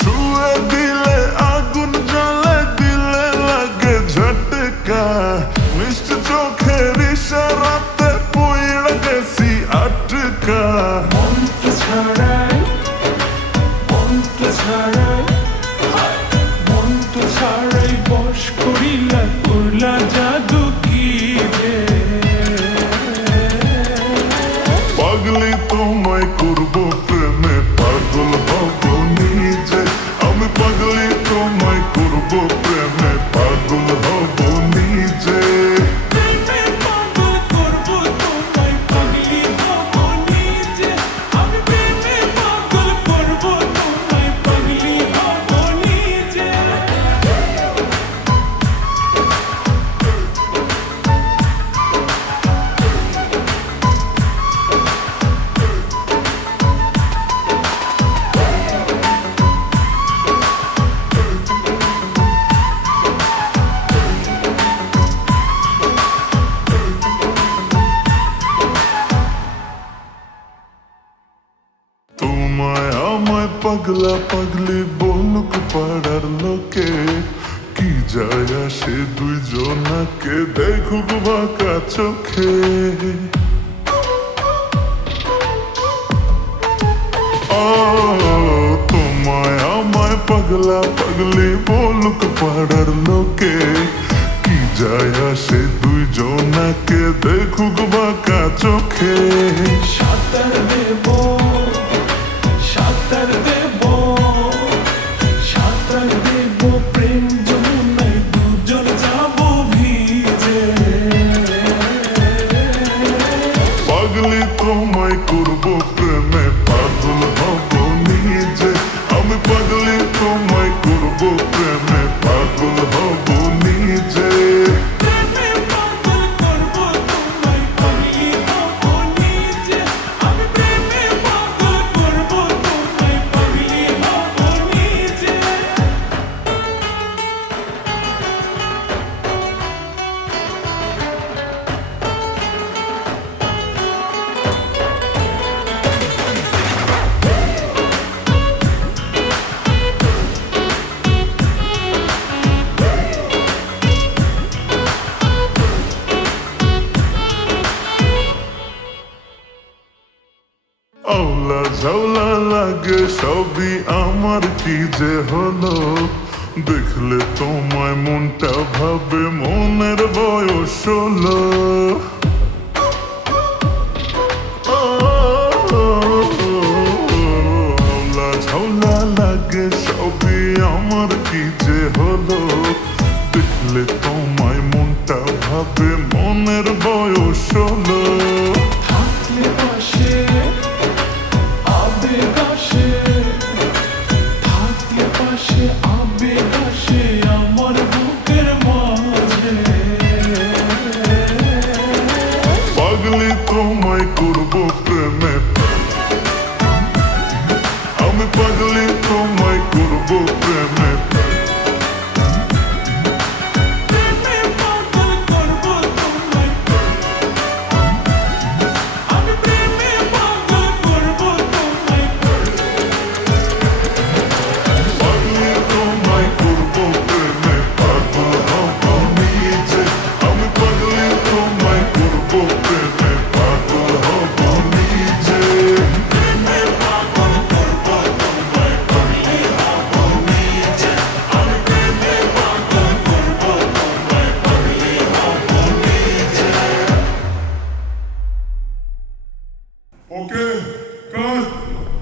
ছুঁয়ে দিলে আগুন জ্বালে দিলে লাগে ঝটকা। মিষ্টি চোখের ইশারাতে পইড়া গেছি আটকা। মন্ত্র ছাড়াই ছাড়াই। তোমায় আমায় পাগলা পাগলি বলুক পাড়ার লোকে। কি যায় আসে দুইজনাকে দেখুক বাঁকা চোখে। তোমায়, আমায় পাগলা পাগলি বলুক পাড়ার লোকে। কি যায় আসে দুইজনাকে দেখুক বাঁকা চোখে। সাঁতার দেব আওলা ঝাওলা লাগে সবই আমার, কি যে হলো? দেখলে তোমায় মনটা ভাবে, মনের বয়স হলো। ঝাওলা লাগে সবই আমার, কি যে হলো? দেখলে তোমায় মনটা ভাবে, মনের বয়স হলো। তোমায় করবো প্রেমে Contra.